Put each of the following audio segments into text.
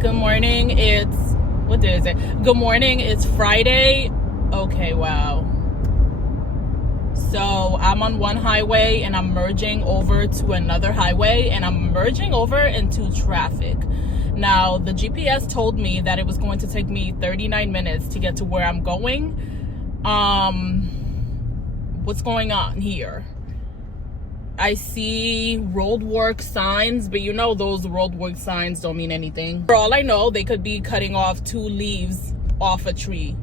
Good morning. What day is it? Good morning. It's Friday. Okay, wow. So I'm on one highway and I'm merging over to another highway and I'm merging over into traffic. Now, the GPS told me that it was going to take me 39 minutes to get to where I'm going. What's going on here? I see roadwork signs, but you know those roadwork signs don't mean anything. For all I know, they could be cutting off 2 leaves off a tree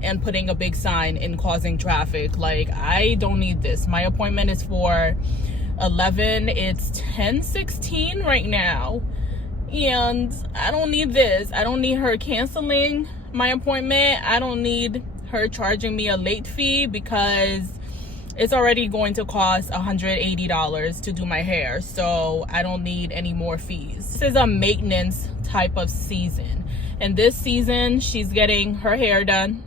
and putting a big sign and causing traffic. Like, I don't need this. My appointment is for 11. It's 10:16 right now. And I don't need this. I don't need her canceling my appointment. I don't need her charging me a late fee because it's already going to cost $180 to do my hair, so I don't need any more fees. This is a maintenance type of season, and this season she's getting her hair done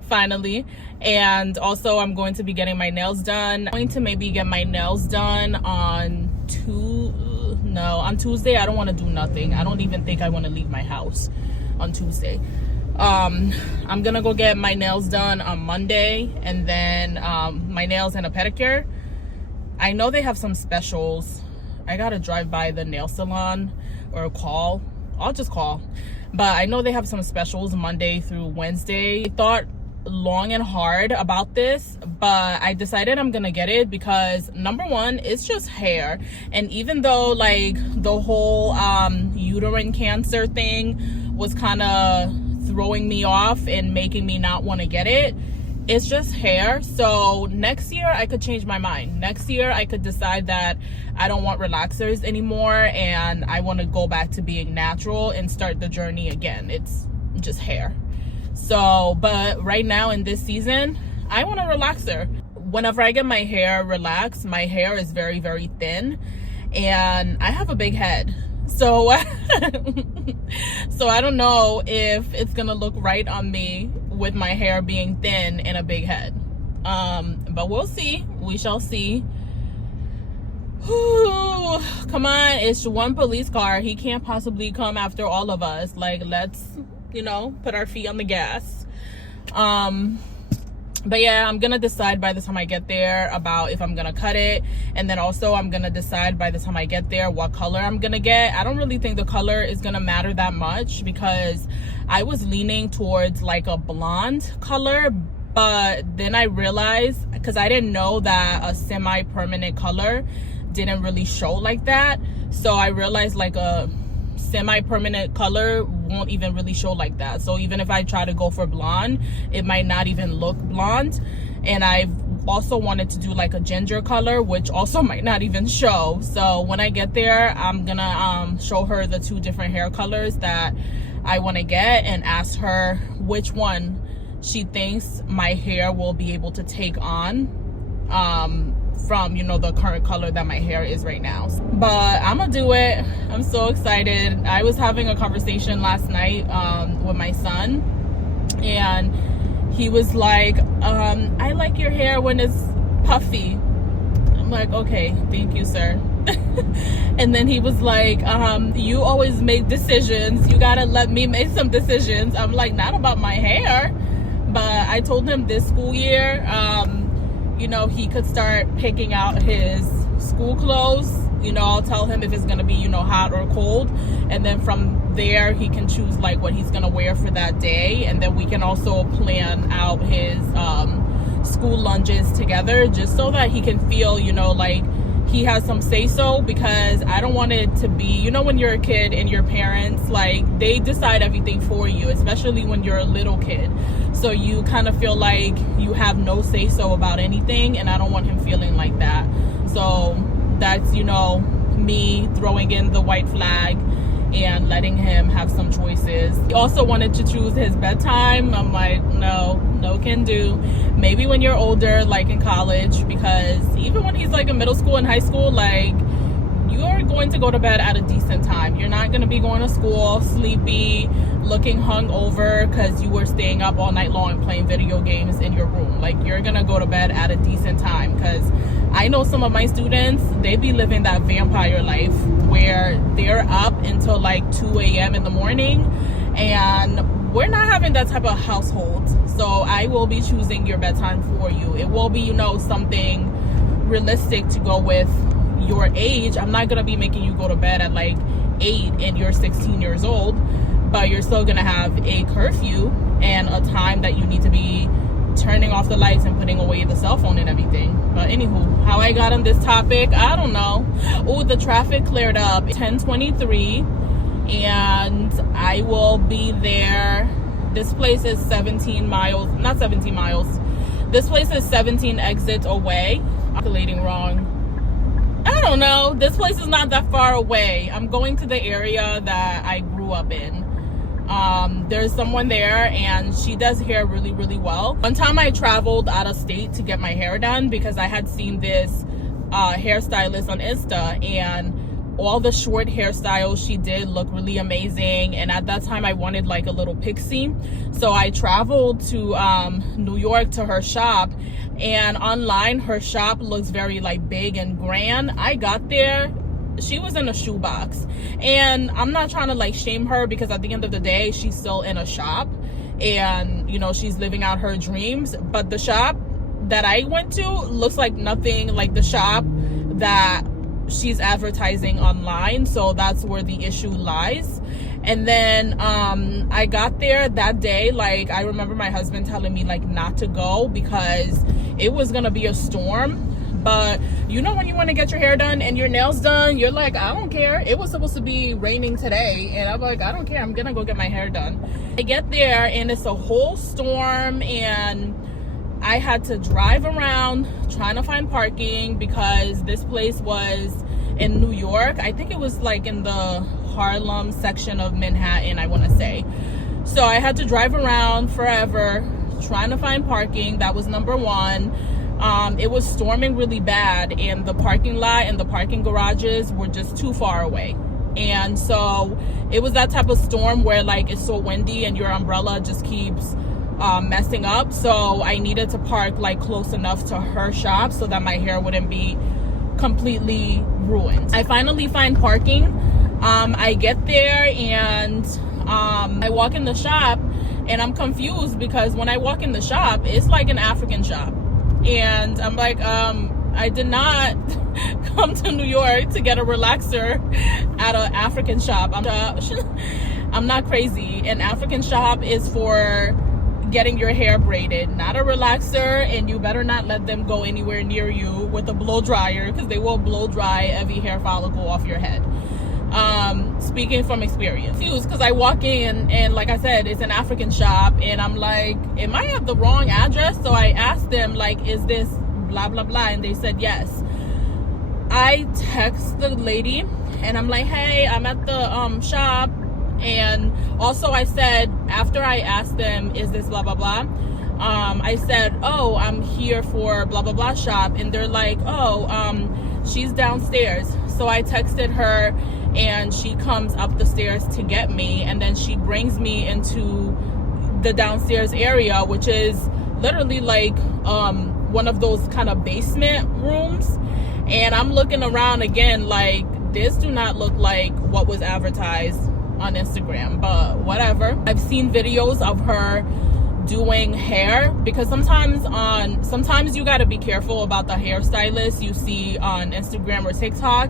finally, and also I'm going to be getting my nails done. I'm going to maybe get my nails done on Tuesday. I don't want to do nothing. I don't even think I want to leave my house on Tuesday. I'm gonna go get my nails done on Monday, and then my nails and a pedicure. I know they have some specials. I gotta drive by the nail salon or call. I'll just call. But I know they have some specials Monday through Wednesday. I thought long and hard about this, but I decided I'm gonna get it because number one, it's just hair. And even though like the whole uterine cancer thing was kind of throwing me off and making me not want to get it, it's just hair. So next year I could change my mind. Next year I could decide that I don't want relaxers anymore and I want to go back to being natural and start the journey again. It's just hair. So, but right now in this season, I want a relaxer. Whenever I get my hair relaxed, my hair is very, very thin and I have a big head. So so I don't know if it's gonna look right on me with my hair being thin and a big head. But we'll see. We shall see. Whew. Come on, it's one police car. He can't possibly come after all of us. Like, let's, put our feet on the gas. But yeah, I'm gonna decide by the time I get there about if I'm gonna cut it, and then also I'm gonna decide by the time I get there what color I'm gonna get. I don't really think the color is gonna matter that much because I was leaning towards like a blonde color, but then I realized, because I didn't know that a semi-permanent color didn't really show like that, so I realized like a semi-permanent color won't even really show like that. So even if I try to go for blonde, it might not even look blonde. And I've also wanted to do like a ginger color, which also might not even show. So when I get there, I'm gonna show her the 2 different hair colors that I want to get and ask her which one she thinks my hair will be able to take on from the current color that my hair is right now. But I'm gonna do it. I'm so excited. I was having a conversation last night with my son, and he was like, I like your hair when it's puffy. I'm like, okay, thank you, sir. And then he was like, you always make decisions, you gotta let me make some decisions. I'm like, not about my hair. But I told him this school year, he could start picking out his school clothes. I'll tell him if it's gonna be, hot or cold, and then from there he can choose like what he's gonna wear for that day, and then we can also plan out his school lunches together, just so that he can feel, like he has some say-so, because I don't want it to be, when you're a kid and your parents, like, they decide everything for you, especially when you're a little kid. So you kind of feel like you have no say-so about anything, and I don't want him feeling like that. So that's, me throwing in the white flag and letting him have some choices. He also wanted to choose his bedtime. I'm like, no can do. Maybe when you're older, like in college, because even when he's like in middle school and high school, like, you're going to go to bed at a decent time. You're not going to be going to school sleepy, looking hungover because you were staying up all night long playing video games in your room. Like, you're going to go to bed at a decent time, because I know some of my students, they be living that vampire life where where they're up until like 2 a.m. in the morning, and we're not having that type of household. So I will be choosing your bedtime for you. It will be, you know, something realistic to go with your age. I'm not gonna be making you go to bed at like 8 and you're 16 years old, but you're still gonna have a curfew and a time that you need to be turning off the lights and putting away the cell phone and everything. But anywho, how I got on this topic, I don't know. Oh, the traffic cleared up 10:23, and I will be there. This place is 17 miles, not 17 miles. This place is 17 exits away. I'm calculating wrong. I don't know. This place is not that far away. I'm going to the area that I grew up in. There's someone there, and she does hair really, really well. One time I traveled out of state to get my hair done because I had seen this hairstylist on Insta, and all the short hairstyles she did look really amazing. And at that time I wanted like a little pixie, so I traveled to New York to her shop, and online her shop looks very like big and grand. I got there, she was in a shoebox, and I'm not trying to like shame her, because at the end of the day she's still in a shop and, you know, she's living out her dreams. But the shop that I went to looks like nothing like the shop that she's advertising online. So that's where the issue lies. And then I got there that day, like I remember my husband telling me like not to go because it was gonna be a storm. But you know, when you want to get your hair done and your nails done, you're like, I don't care. It was supposed to be raining today, and I'm like, I don't care, I'm gonna go get my hair done. I get there and it's a whole storm, and I had to drive around trying to find parking because this place was in New York. I think it was like in the Harlem section of Manhattan, I want to say. So I had to drive around forever trying to find parking. That was number one. It was storming really bad, and the parking lot and the parking garages were just too far away. And so it was that type of storm where like it's so windy and your umbrella just keeps messing up. So I needed to park like close enough to her shop so that my hair wouldn't be completely ruined. I finally find parking. I get there and I walk in the shop, and I'm confused because when I walk in the shop, it's like an African shop. And I'm like, I did not come to New York to get a relaxer at an African shop. I'm not crazy. An African shop is for getting your hair braided, not a relaxer. And you better not let them go anywhere near you with a blow dryer, because they will blow dry every hair follicle off your head. Speaking from experience, because I walk in and like I said, it's an African shop, and I'm like, am I at the wrong address? So I asked them like, is this blah blah blah, and they said yes. I text the lady and I'm like, hey, I'm at the shop. And also I said, after I asked them, is this blah blah blah, I said, oh, I'm here for blah blah blah shop, and they're like, oh, she's downstairs. So I texted her, and she comes up the stairs to get me, and then she brings me into the downstairs area, which is literally like one of those kind of basement rooms. And I'm looking around again like, this do not look like what was advertised on Instagram, but whatever. I've seen videos of her doing hair, because sometimes you got to be careful about the hairstylists you see on Instagram or TikTok,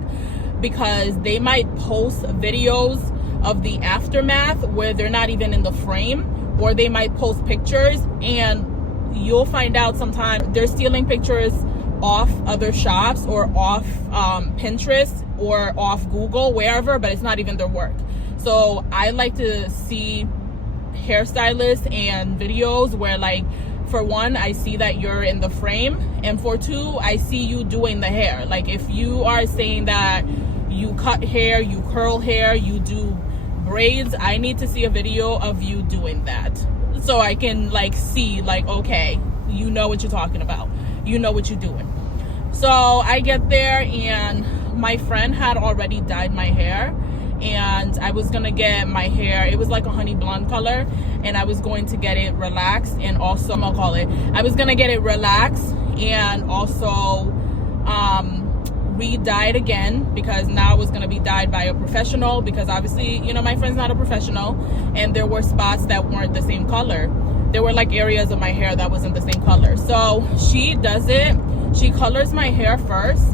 because they might post videos of the aftermath where they're not even in the frame, or they might post pictures, and you'll find out sometimes they're stealing pictures off other shops or off Pinterest or off Google, wherever, but it's not even their work. So I like to see hairstylists and videos where, like, for one, I see that you're in the frame, and for two, I see you doing the hair. Like, if you are saying that you cut hair, you curl hair, you do braids, I need to see a video of you doing that, so I can like see, like, okay, you know what you're talking about, you know what you're doing. So I get there, and my friend had already dyed my hair, and I was gonna get my hair, it was like a honey blonde color, and I was going to get it relaxed, and also I was gonna get it relaxed and also re-dye it again, because now it's going to be dyed by a professional, because obviously, you know, my friend's not a professional, and there were spots that weren't the same color. There were like areas of my hair that wasn't the same color. So she does it, she colors my hair first,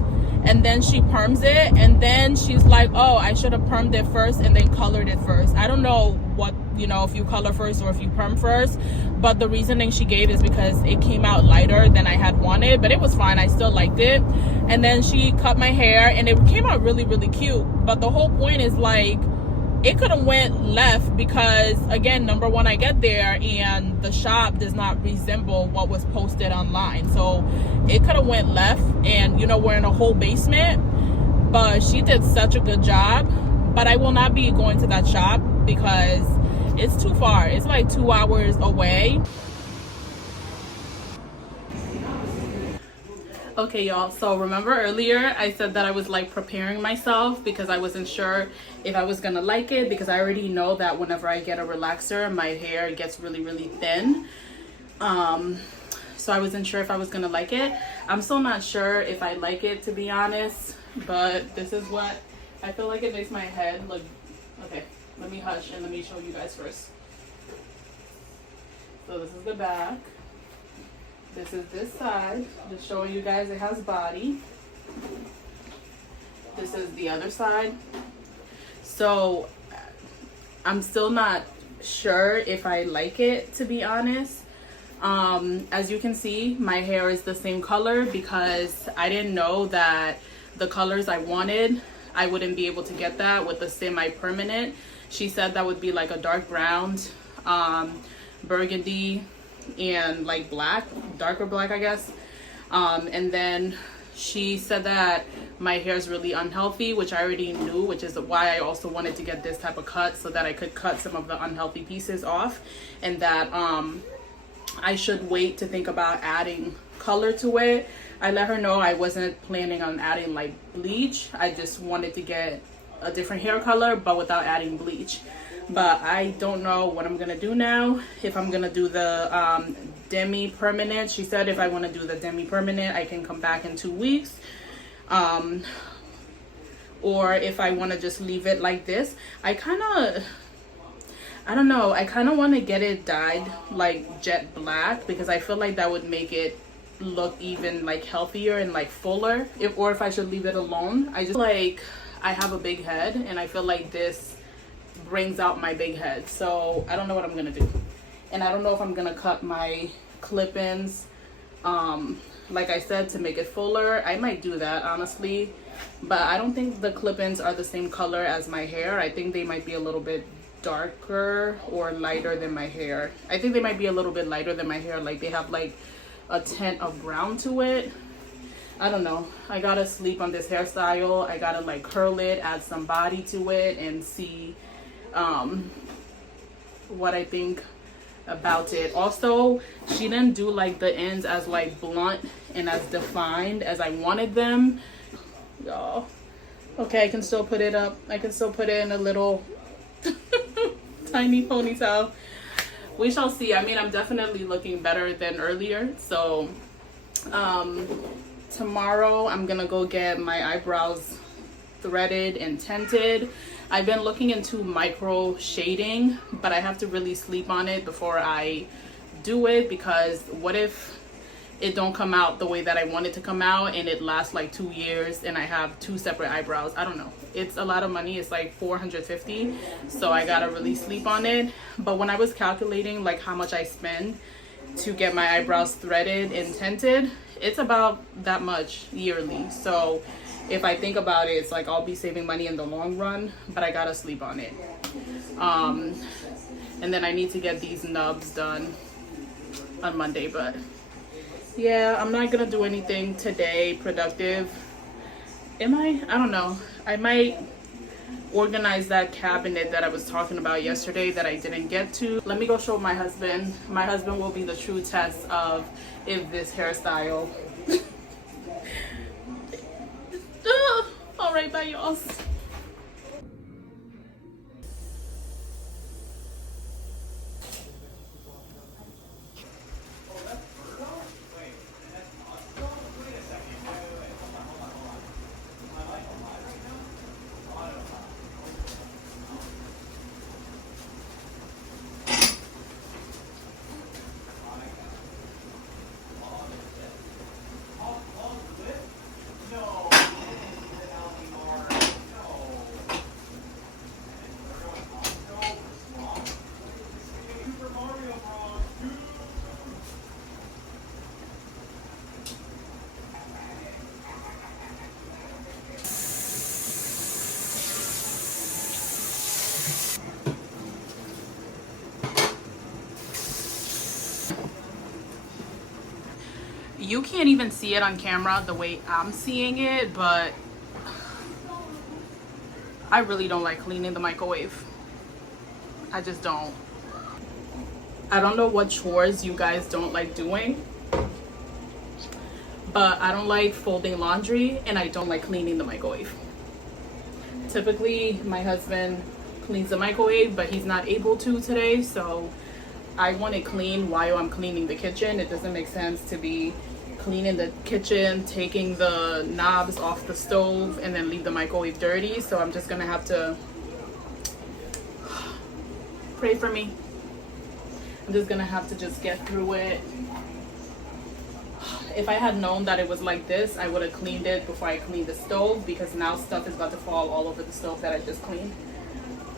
and then she perms it, and then she's like, oh, I should have permed it first and then colored it first. I don't know what, you know, if you color first or if you perm first, but the reasoning she gave is because it came out lighter than I had wanted, but it was fine, I still liked it. And then she cut my hair and it came out really, really cute. But the whole point is, like, it could have went left, because again, number one, I get there and the shop does not resemble what was posted online, so it could have went left, and you know, we're in a whole basement. But she did such a good job. But I will not be going to that shop because it's too far. It's like 2 hours away. Okay, y'all, so remember earlier I said that I was like preparing myself because I wasn't sure if I was gonna like it, because I already know that whenever I get a relaxer, my hair gets really, really thin. So I wasn't sure if I was gonna like it. I'm still not sure if I like it, to be honest, but this is what I feel like it makes my head look. Okay, let me hush and let me show you guys first. So this is the back. This is this side, just showing you guys it has body. This is the other side. So I'm still not sure if I like it, to be honest. As you can see, my hair is the same color because I didn't know that the colors I wanted, I wouldn't be able to get that with the semi-permanent. She said that would be like a dark brown, burgundy, and like black, darker black, I guess. And then she said that my hair is really unhealthy, which I already knew, which is why I also wanted to get this type of cut, so that I could cut some of the unhealthy pieces off, and that I should wait to think about adding color to it. I let her know I wasn't planning on adding like bleach. I just wanted to get a different hair color, but without adding bleach. But I don't know what I'm gonna do now. If I'm gonna do the demi permanent. She said if I want to do the demi permanent, I can come back in 2 weeks. Or if I want to just leave it like this. I don't know, I kind of want to get it dyed like jet black, because I feel like that would make it look even like healthier and like fuller. Or if I should leave it alone. I just like, I have a big head and I feel like this brings out my big head, so I don't know what I'm gonna do. And I don't know if I'm gonna cut my clip-ins like I said, to make it fuller. I might do that, honestly, but I don't think the clip-ins are the same color as my hair. I think they might be a little bit darker or lighter than my hair. I think they might be a little bit lighter than my hair, like they have like a tint of brown to it. I don't know, I gotta sleep on this hairstyle. I gotta like curl it, add some body to it, and see what I think about it. Also, she didn't do like the ends as like blunt and as defined as I wanted them, y'all. Okay, I can still put it up. I can still put it in a little tiny ponytail. We shall see. I mean, I'm definitely looking better than earlier. So tomorrow I'm gonna go get my eyebrows threaded and tinted. I've been looking into micro shading, but I have to really sleep on it before I do it, because what if it don't come out the way that I want it to come out and it lasts like 2 years and I have 2 separate eyebrows? I don't know. It's a lot of money. It's like $450, so I gotta really sleep on it. But when I was calculating like how much I spend to get my eyebrows threaded and tinted, it's about that much yearly. So if I think about it, it's like I'll be saving money in the long run, but I gotta sleep on it. And then I need to get these nubs done on Monday. But yeah, I'm not gonna do anything today productive. Am I? I don't know. I might organize that cabinet that I was talking about yesterday that I didn't get to. Let me go show my husband. My husband will be the true test of if this hairstyle. All right, bye, y'all. You can't even see it on camera the way I'm seeing it, but I really don't like cleaning the microwave. I just don't. I don't know what chores you guys don't like doing, but I don't like folding laundry and I don't like cleaning the microwave. Typically, my husband cleans the microwave, but he's not able to today, so I want it clean while I'm cleaning the kitchen. It doesn't make sense to be cleaning the kitchen, taking the knobs off the stove, and then leave the microwave dirty. So I'm just gonna have to pray for me. I'm just gonna have to just get through it. If I had known that it was like this, I would have cleaned it before I cleaned the stove, because now stuff is about to fall all over the stove that I just cleaned.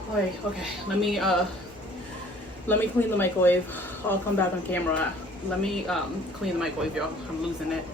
Okay, let me clean the microwave. I'll come back on camera. Let me clean the microwave, y'all. I'm losing it.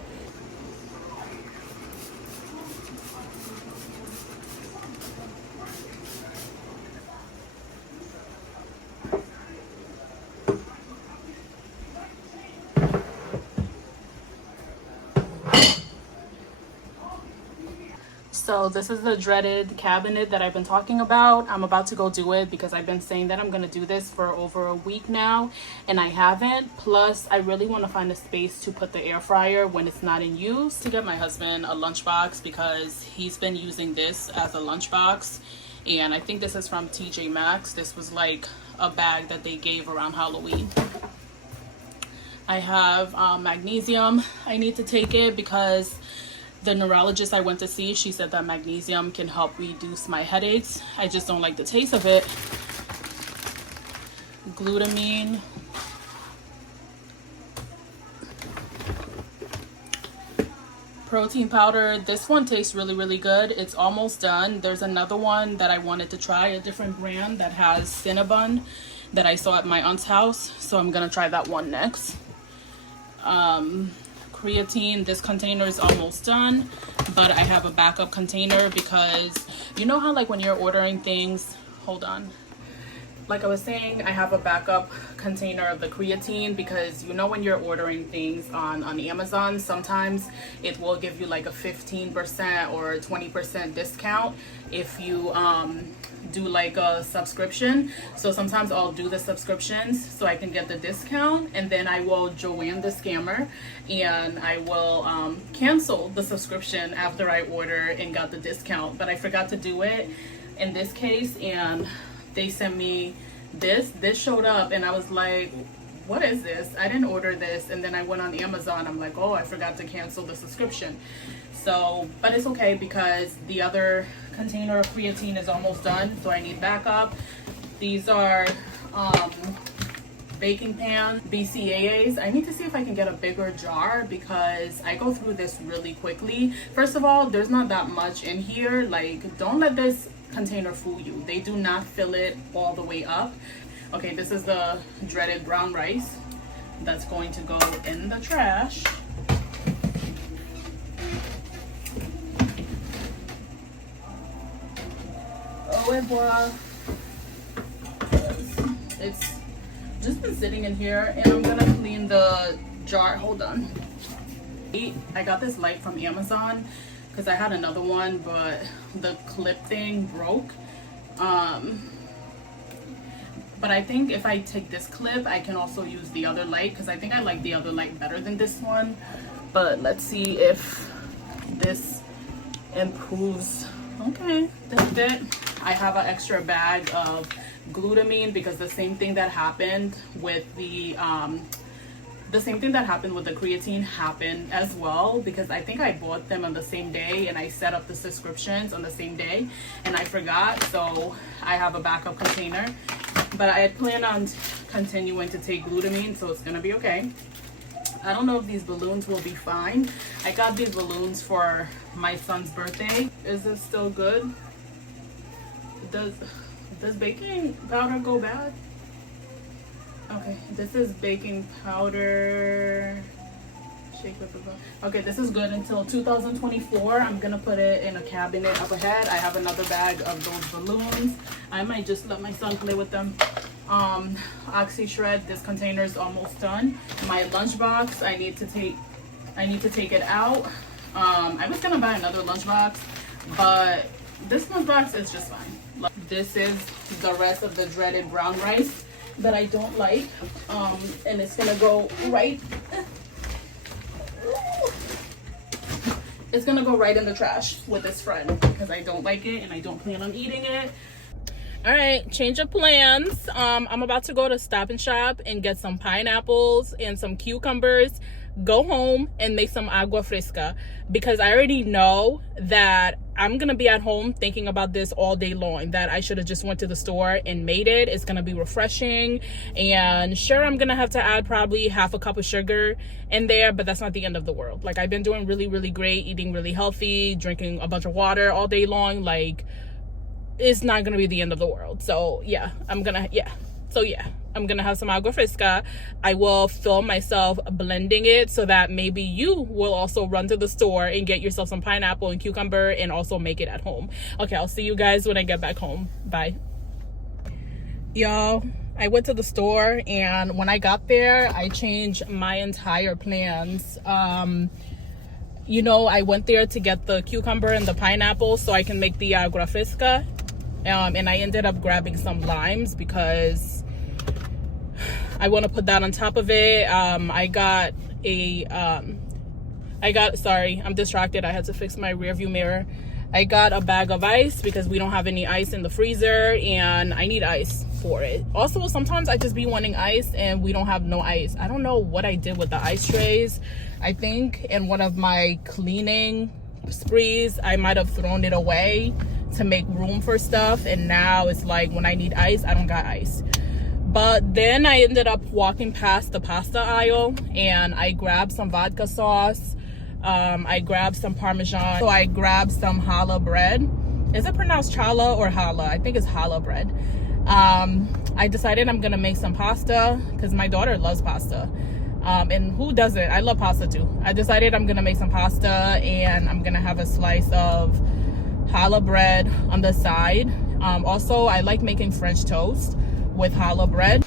So this is the dreaded cabinet that I've been talking about. I'm about to go do it because I've been saying that I'm going to do this for over a week now and I haven't. Plus, I really want to find a space to put the air fryer when it's not in use. To get my husband a lunchbox because he's been using this as a lunchbox. And I think this is from TJ Maxx. This was like a bag that they gave around Halloween. I have magnesium. I need to take it because the neurologist I went to see, she said that magnesium can help reduce my headaches. I just don't like the taste of it. Glutamine. Protein powder. This one tastes really good. It's almost done. There's another one that I wanted to try, a different brand that has Cinnabon that I saw at my aunt's house. So I'm gonna try that one next. Creatine, this container is almost done, but I have a backup container because you know how like when you're ordering things, hold on, like I was saying, I have a backup container of the creatine because you know when you're ordering things on Amazon, sometimes it will give you like a 15% or 20% discount if you do like a subscription. So sometimes I'll do the subscriptions so I can get the discount, and then I will Joanne the scammer and I will cancel the subscription after I order and got the discount. But I forgot to do it in this case, and they sent me this showed up and I was like, what is this? I didn't order this. And then I went on Amazon. I'm like, oh, I forgot to cancel the subscription. So, but it's okay because the other container of creatine is almost done, so I need backup. These are baking pan BCAAs. I need to see if I can get a bigger jar because I go through this really quickly. First of all, there's not that much in here. Like, don't let this container fool you. They do not fill it all the way up. Okay, this is the dreaded brown rice that's going to go in the trash. Au revoir. It's just been sitting in here and I'm gonna clean the jar. Hold on. I got this light from Amazon because I had another one, but the clip thing broke. But I think if I take this clip, I can also use the other light because I think I like the other light better than this one. But let's see if this improves. Okay, that's it. I have an extra bag of glutamine because the same thing that happened with the creatine happened as well, because I think I bought them on the same day and I set up the subscriptions on the same day and I forgot. So I have a backup container, but I plan on continuing to take glutamine, so it's gonna be okay. I don't know if these balloons will be fine. I got these balloons for my son's birthday. Is this still good? Does baking powder go bad? Okay, this is baking powder. shake with the ball. Okay, this is good until 2024. I'm gonna put it in a cabinet up ahead. I have another bag of those balloons. I might just let my son play with them. Oxy Shred, this container is almost done. My lunchbox, I need to take it out. I was gonna buy another lunchbox, but this lunchbox is just fine. This is the rest of the dreaded brown rice that I don't like, and it's gonna go right in the trash with this friend because I don't like it and I don't plan on eating it. All right, change of plans. I'm about to go to Stop and Shop and get some pineapples and some cucumbers, go home and make some agua fresca because I already know that I'm gonna be at home thinking about this all day long, that I should have just went to the store and made it. It's gonna be refreshing, and sure, I'm gonna have to add probably half a cup of sugar in there, but that's not the end of the world. Like, I've been doing really, really great, eating really healthy, drinking a bunch of water all day long. Like, it's not gonna be the end of the world. So yeah, I'm gonna have some agua fresca. I will film myself blending it so that maybe you will also run to the store and get yourself some pineapple and cucumber and also make it at home. Okay, I'll see you guys when I get back home. Bye. Y'all, I went to the store, and when I got there, I changed my entire plans. You know, I went there to get the cucumber and the pineapple so I can make the agua fresca. And I ended up grabbing some limes because I want to put that on top of it. Sorry, I'm distracted. I had to fix my rear view mirror. I got a bag of ice because we don't have any ice in the freezer and I need ice for it. Also, sometimes I just be wanting ice and we don't have no ice. I don't know what I did with the ice trays. I think in one of my cleaning sprees, I might have thrown it away to make room for stuff, and now it's like when I need ice, I don't got ice. But then I ended up walking past the pasta aisle and I grabbed some vodka sauce. I grabbed some Parmesan. So I grabbed some challah bread. Is it pronounced challah or challah? I think it's challah bread. I decided I'm gonna make some pasta because my daughter loves pasta. And who doesn't? I love pasta too. I decided I'm gonna make some pasta and I'm gonna have a slice of challah bread on the side. Also, I like making French toast with challah bread.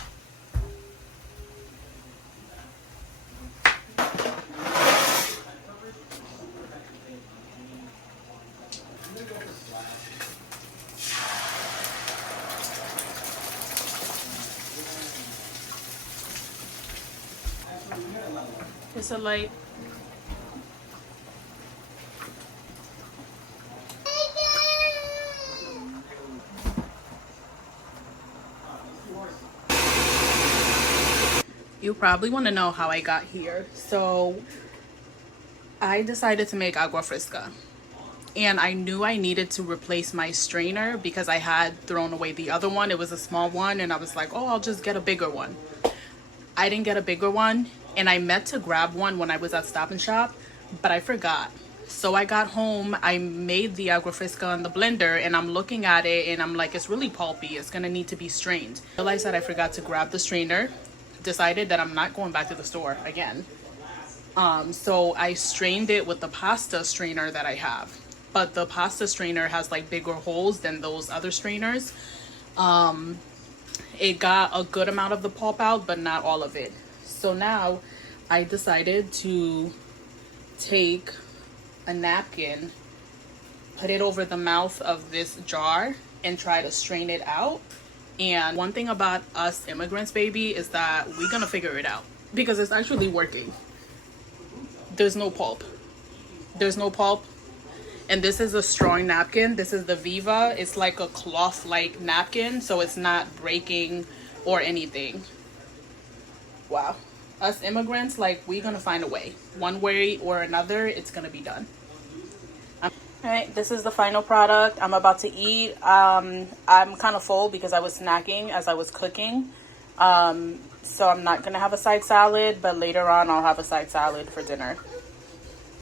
It's a light. You probably want to know how I got here. So I decided to make agua fresca, and I knew I needed to replace my strainer because I had thrown away the other one. It was a small one, and I was like, oh, I'll just get a bigger one. I didn't get a bigger one, and I meant to grab one when I was at Stop and Shop, but I forgot. So I got home, I made the agua fresca in the blender, and I'm looking at it and I'm like, it's really pulpy, it's gonna need to be strained. I realized that I forgot to grab the strainer. Decided that I'm not going back to the store again. So I strained it with the pasta strainer that I have, but the pasta strainer has like bigger holes than those other strainers. It got a good amount of the pulp out, but not all of it. So now I decided to take a napkin, put it over the mouth of this jar and try to strain it out. And one thing about us immigrants, baby, is that we're gonna figure it out because it's actually working. There's no pulp. There's no pulp. And this is a strong napkin. This is the Viva. It's like a cloth-like napkin, so it's not breaking or anything. Wow. Us immigrants, like, we're gonna find a way. One way or another, it's gonna be done. All right, this is the final product. I'm about to eat. I'm kind of full because I was snacking as I was cooking. So I'm not gonna have a side salad, but later on I'll have a side salad for dinner.